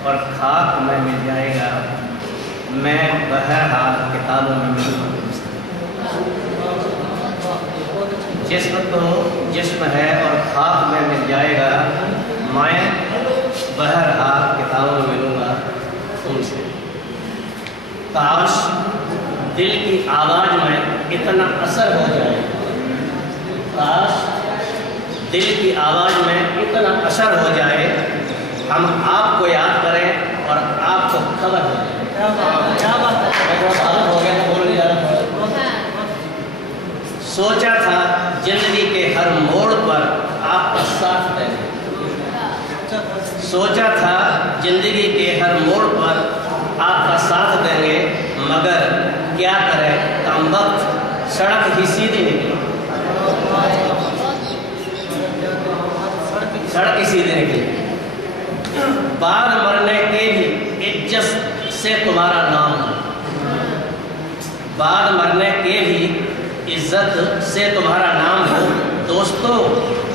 और खाक में मिल जाएगा, मैं बहरहाल किताबों में मिलूँगा। जिस्म तो जिस्म है और खाक में मिल जाएगा, मैं बहरहाल किताबों में मिलूँगा तुमसे। काश दिल की आवाज़ में इतना असर हो जाए, काश दिल की आवाज़ में इतना असर हो जाए, हम आपको याद करें और आपको खबर हो जाए। क्या बात है, हो गया तो बोल नहीं जा रहा। सोचा था जिंदगी के हर मोड़ पर आपका साथ देंगे, सोचा था जिंदगी के हर मोड़ पर आपका साथ देंगे, मगर क्या करें कमबख्त सड़क ही सीधी निकली, सड़क ही सीधी निकली। बाद मरने के भी इज्जत से तुम्हारा नाम हो, बाद मरने के भी इज्जत से तुम्हारा नाम हो। दोस्तों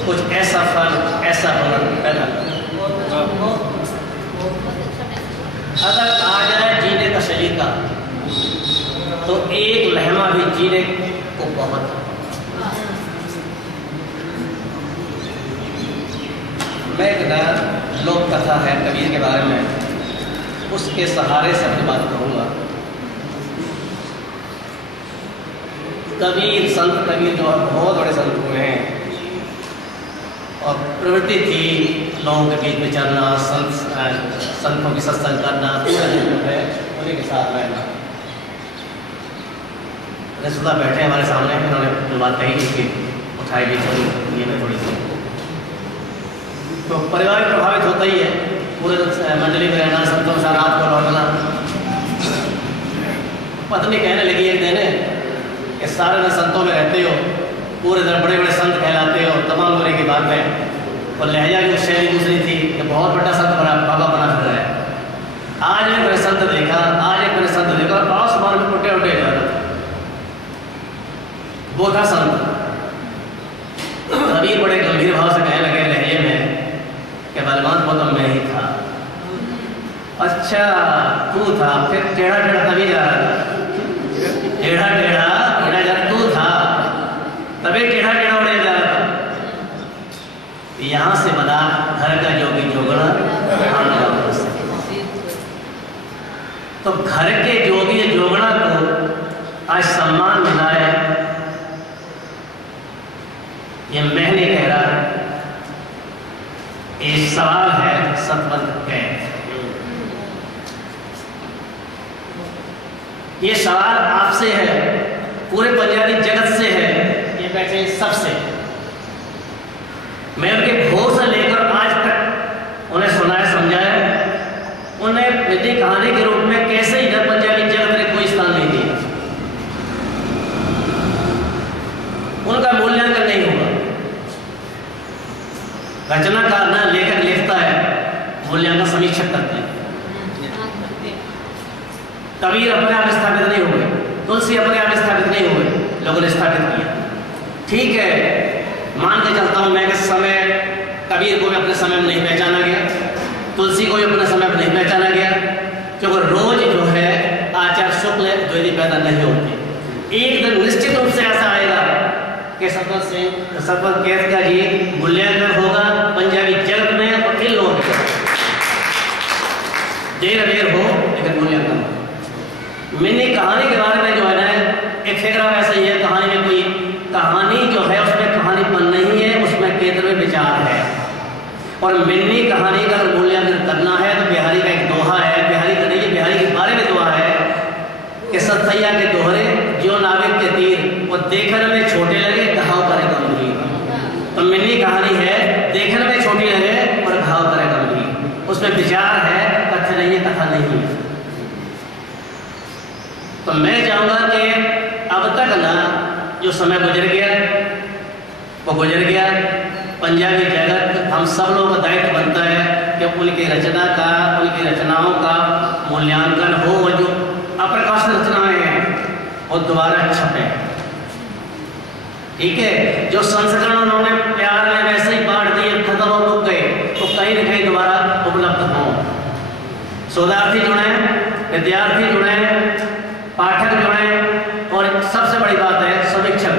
कुछ ऐसा फन ऐसा हुनर पैदा, अगर आ जाए जीने का सलीका तो एक लहमा भी जीने को बहुत। मैं एक लोक कथा है कबीर के बारे में, उसके सहारे से अपनी बात करूँगा। कबीर संत कबीर जो बहुत बड़े संत हुए हैं और प्रवृत्ति थी लोगों के बीच में चलना, संतों की सत्संग करना, पूरा दिन जो है उन्हीं के साथ रहना। रसूला बैठे हमारे सामने, उन्होंने जो बात कही उसकी उठाई भी थोड़ी ये में थोड़ी सी, तो परिवार प्रभावित होता ही है, पूरे मंडली में रहना, संतों के साथ रात को लौटना। पत्नी कहने लगी एक दिन कि सारे दिन संतों में रहते हो, पूरे दिन बड़े बड़े संत कहलाते हो, तमाम बुरे की बात है। और लहजा की शैली दूसरी थी कि बहुत बड़ा संत बना, बाबा बना फिर रहा है। आज एक मैंने संत देखा, आज एक मैंने संत देखा, आसमान में टूटे उठे जा रहा था, वो था संत। कबीर बड़े गंभीर भाव से कहने लगे लहजे में कि बलवान वो तो मैं ही था। अच्छा तू था, फिर टेढ़ा टेढ़ा तभी जा रहा था, टेढ़ा टेढ़ा टेढ़ा जा तू था, तभी टेढ़ा टेढ़ा उड़े जा रहा था। यहाँ से बना घर का जोगी जोगना, तो घर के जोगी जोगना को आज सम्मान मिला है, ये मैं नहीं कह रहा, ये सवाल है सतपथ कैद। ये सवाल आपसे है, पूरे पंजाबी जगत से है, ये बैठे सबसे। मैं उनके भोर से लेकर आज तक उन्हें सुनाया समझाया, उन्हें विधि कहानी के रूप में कैसे इधर पंजाबी जगत ने कोई स्थान नहीं दिया। उनका मूल्यांकन नहीं होगा, रचनाकार ना लेखक लिखता है, मूल्यांकन समीक्षक करते हैं। कबीर अपने आप स्थापित नहीं हुए, तुलसी अपने आप स्थापित नहीं हुए, लोगों ने स्थापित किया। ठीक है, मान के चलता हूं मैं कि समय कबीर को भी अपने समय में नहीं पहचाना गया, तुलसी को भी अपने समय में नहीं पहचाना गया, क्योंकि रोज जो है आचार्य शुक्ल द्वितीय पैदा नहीं होती। एक दिन निश्चित रूप से ऐसा आएगा कि सतपथ कैद का जी मूल्यांकन होगा पंजाबी जगत में, और इन लोगों के देर अबेर हो लेकिन मूल्यांकन। मिनी कहानी के बारे में जो है ना, एक फिक्रा ऐसा ही है, कहानी में कोई कहानी जो है उसमें कहानीपन नहीं है, उसमें केंद्र में विचार है। और मिनी कहानी का अगर मूल्यांकन करना है तो बिहारी का एक दोहा है, बिहारी का नहीं, बिहारी के बारे में दोहा है कि सतैया के दोहरे जो नाविक के तीर, वो देखने में छोटे लगे घाव करे गंभीर। तो मिनी कहानी है, देखने में छोटी लगे और घाव करे गंभीर, उसमें विचार है, कथ्य नहीं है, कथा नहीं है। तो मैं चाहूंगा कि अब तक ना जो समय गुजर गया वो गुजर गया। पंजाबी जगत हम सब लोगों का दायित्व बनता है कि उनकी रचना का, उनकी रचनाओं का मूल्यांकन हो, और जो अप्रकाशित रचनाएं हैं वो दोबारा छपे। ठीक है, जो संस्करण उन्होंने प्यार में वैसे ही बांट दिए, खत्म हो गए, तो कहीं न कहीं दोबारा उपलब्ध हो। शोधार्थी जुड़े, विद्यार्थी जुड़े, पाठक जुड़े, और सबसे बड़ी बात है समीक्षक।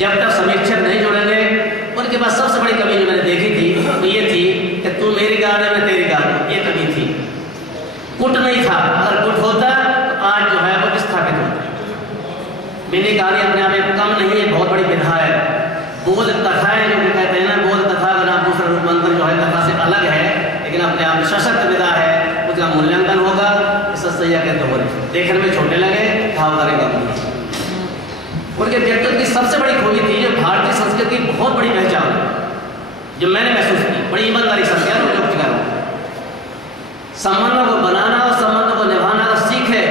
जब तक समीक्षक नहीं जुड़ेंगे, उनके पास सबसे बड़ी कमी जो मैंने देखी थी वो ये थी कि तू मेरी गाड़ है मैं तेरी गाड़ हूं, ये कमी थी। गुट नहीं था, अगर गुट होता तो आज जो है वो स्थापित होता। मैंने कहानी अपने आप में कम नहीं है, बहुत बड़ी विधा है। बोध कथा है, जो कहते हैं ना, बोध कथा का नाम दूसरा रूप मंत्र जो है कथा से अलग है, लेकिन अपने आप में सशक्त विधा है, उसका मूल्यांकन होगा। सैया के दोहरे देखने में छोटे लगे, भाव करेगा। उनके व्यक्तित्व की सबसे बड़ी खूबी थी जो भारतीय संस्कृति की बहुत बड़ी पहचान है, जो मैंने महसूस की, बड़ी ईमानदारी से संबंधों को बनाना और संबंधों को निभाना तो सीखे,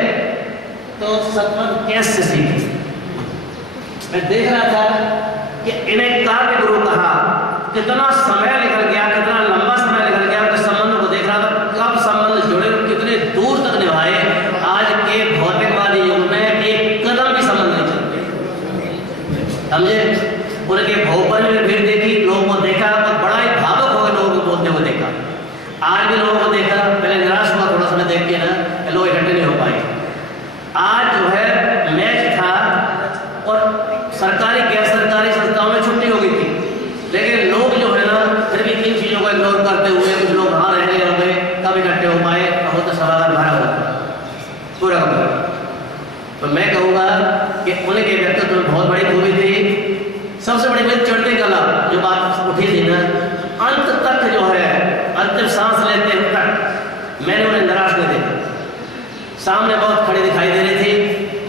तो संबंध कैसे सीखे। मैं देख रहा था कि इन्हें काव्य गुरु कहा, कितना समय निकल गया, कितना लंबा समय निकल गया, तो संबंधों को देख रहा था कब संबंध जुड़े, कितने दूर तक निभाए। आज के भौतिकवादी युग में एक कदम भी संबंध नहीं चलते, समझे। उनके भोपाल में भीड़ देखी, लोगों को देखा तो बड़ा ही भावुक हो गए, लोगों को बोलते हुए देखा। आज भी लोगों को देखा, पहले निराश हुआ थोड़ा समय देख के ना, लोग इकट्ठे नहीं हो पाए। आज जो है मैच था और सरकारी गैर सरकारी संस्थाओं में छुट्टी हो गई थी, लेकिन लोग जो है ना फिर भी इन चीज़ों को इग्नोर करते हुए कुछ लोग वहाँ रह गए होंगे, कब इकट्ठे हो पाए, अब तो सवाल भरा हुआ पूरा का। तो मैं कहूँगा कि उनके व्यक्तित्व में बहुत बड़ी खूबी थी। सबसे बड़ी बात चढ़ते कला जो बात उठी थी ना, अंत तक जो है, अंतिम सांस लेते हुए तक मैंने उन्हें निराश नहीं देखा। सामने बहुत खड़ी दिखाई दे रही थी,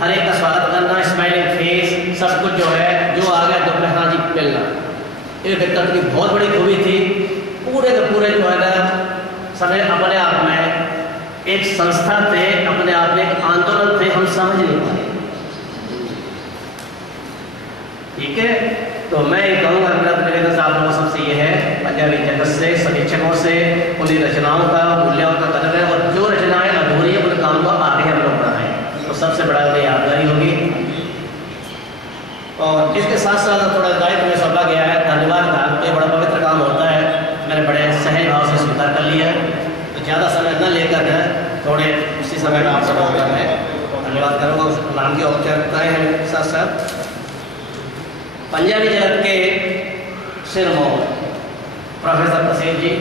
हर एक का स्वागत करना, स्माइलिंग फेस, सब कुछ जो है, जो आ गया तो हाँ जी मिलना, ये व्यक्तित्व की बहुत बड़ी खूबी थी। पूरे के पूरे जो है ना समय अपने आप में एक संस्था थे, अपने आप में एक आंदोलन थे, हम समझ नहीं पाए। ठीक है, तो मैं ये कहूँगा मेरा निवेदन आप लोगों सबसे ये है, पंजाबी जगत से, समीक्षकों से, उनकी रचनाओं का, मूल्यों का कदर है, और जो रचनाएं अधूरी है उन काम को आगे हम लोग बढ़ाएं, तो सबसे बड़ा उन्हें यादगारी होगी। और इसके साथ साथ थोड़ा दायित्व में सौंपा गया है, धन्यवाद का, तो ये बड़ा पवित्र काम होता है, मैंने बड़े सहज भाव से स्वीकार कर लिया। तो ज़्यादा समय न लेकर थोड़े उसी समय में आप सब मैं धन्यवाद करूँगा। उस नाम की औपचारिकताएँ हैं साथ साथ। पंजाबी जगत के सिरमौर प्रोफेसर तसीम जी,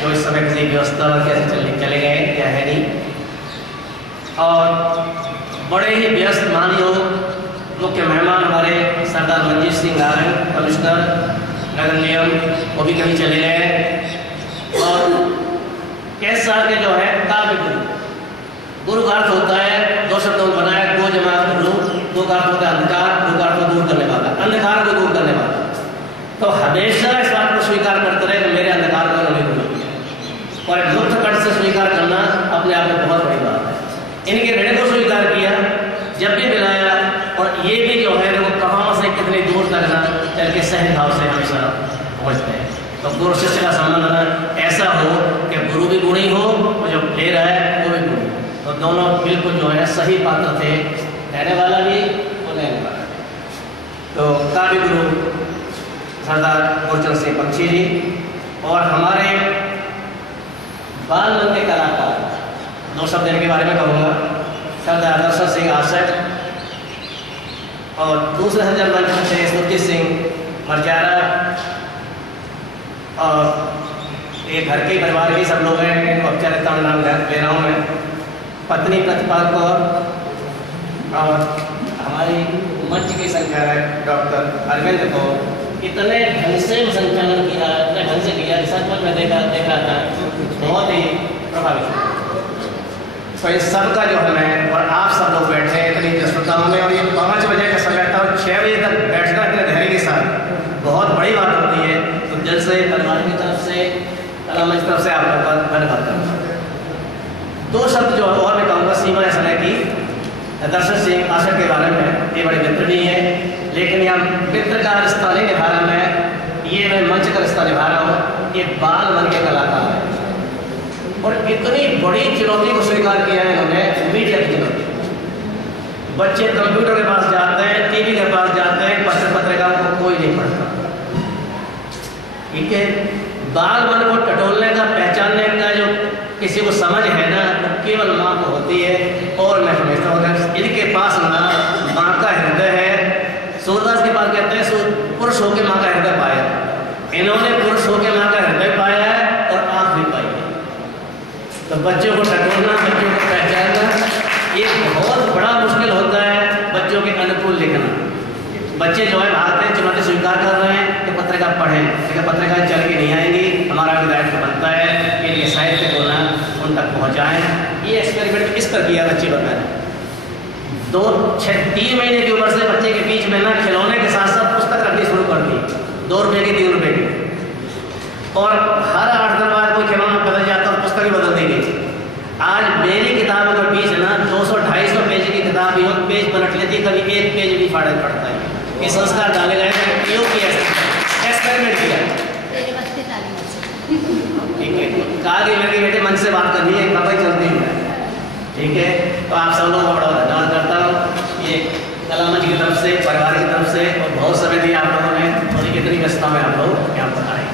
जो इस समय किसी व्यवस्था कैसे चले गए क्या है नहीं, और बड़े ही व्यस्त मानी हो मुख्य मेहमान हमारे सरदार मंजीत सिंह नारायण, कमिश्नर नगर निगम, वो भी कहीं चले गए। और कैसे साल के जो है काव्य गुरु, गुरु का अर्थ होता है, दो शब्दों में बनाया, दो जमात गुरु, दो का अर्थ होता है अंधकार, दो का अर्थ दूर करने वाला, अंधकार को दूर करने वाला। तो हमेशा इस बात को स्वीकार करते रहे कि मेरे अंधकार को नहीं दूर किया, और एक मुक्त कंठ से स्वीकार करना अपने आप में बहुत बड़ी बात है। इनके ऋण को स्वीकार किया जब भी मिलाया, और ये भी जो है वो कहाँ से कितनी दूर तक ना चल के सहज भाव से हमेशा पहुँचते हैं। तो गुरु शिष्य का संबंध ऐसा हो कि गुरु भी गुणी हो, वो जो ले रहा है वो भी गुणी, तो दोनों बिल्कुल जो है सही पात्र थे, रहने वाला भी और लेने वाला। तो काव्य गुरु सरदार गुरचरण सिंह पक्षी जी, और हमारे बाल मन के कलाकार, दो शब्द इनके बारे में कहूँगा, सरदार दर्शन सिंह आशक, और दूसरे सज्जन मंच से सुरजीत सिंह मरजारा, और एक घर के परिवार के सब लोग हैं, इनको औपचारिकता में नाम ले रहा हूँ मैं, पत्नी प्रतिभा कौर, और हमारी मंच की संख्या है डॉक्टर अरविंद को। इतने ढंग से संचालन किया, इतने ढंग से किया, सचमुच में देख रहा था, बहुत ही प्रभावित। तो इस सब का जो है मैं और आप सब लोग बैठे हैं इतनी व्यस्तताओं में, और ये 5 बजे का समय था और 6 बजे तक बैठना इतने धैर्य के साथ बहुत बड़ी बात होती है। तो दिल से परिवार की तरफ से, कला मंच तरफ से आप लोगों का धन्यवाद करूँगा। दो शब्द जो और मैं कहूँगा सीमा समय की, दर्शन सिंह आशक के बारे में, ये बड़े मित्र भी हैं, लेकिन यहाँ मित्र का रिश्ता नहीं निभा रहा मैं, ये मैं मंच का रिश्ता निभा रहा हूँ। ये बाल मन के कलाकार है, और इतनी बड़ी चुनौती को स्वीकार किया है इन्होंने, मीडिया की चुनौती। बच्चे कंप्यूटर के पास जाते हैं, टीवी के पास जाते हैं, पत्र पत्रिकाओं को कोई नहीं पढ़ता। ठीक है, बाल मन को टटोलने का, पहचानने का जो किसी को समझ है ना तो केवल माँ को होती है। और मैं समझता हूँ इनके पास ना माँ का हृदय है। सूरदास के पास कहते हैं पुरुष होकर माँ का हृदय पाया, इन्होंने पुरुष होकर माँ का हृदय पाया है और आँख भी पाई है। तो बच्चों को टटोलना, बच्चों को पहचानना ये बहुत बड़ा मुश्किल होता है। बच्चों के अनुकूल लिखना, बच्चे जो है भागते हैं, चुनौती स्वीकार कर रहे हैं कि पत्रिका पढ़ें, लेकिन पत्रिका चल के नहीं आएंगी। हमारा भी दायित्व बनता है कि इनके साहित्य को ना उन तक पहुँचाएँ। ये एक्सपेरिमेंट इस पर किया बच्चे बताएं। 3 महीने की उम्र से बच्चे के बीच में ना खिलौने के साथ साथ पुस्तक रखनी शुरू कर दी, 2 रुपये की 3 रुपये की। और हर 8 दिन बाद कोई खिलौना बदल जाता और पुस्तक भी बदल दी गई। आज मेरी किताबों के बीच ना 200-250 पेज की किताब भी हो, पेज पलट लेती, कभी एक पेज भी फाड़े पड़ता है। ये संस्कार डाले गए थे, क्यों किया, एक्सपेरिमेंट किया। ठीक है, कहा कि मेरे बेटे मन से बात करनी है, कभी चलती है। ठीक है, तो आप सब लोगों को बड़ा धन्यवाद करता हूँ। ये कला मंच की तरफ से, परिवार की तरफ से, और बहुत समय दिया आप लोगों ने, और कितनी व्यस्तता में आप लोग यहाँ पर आए।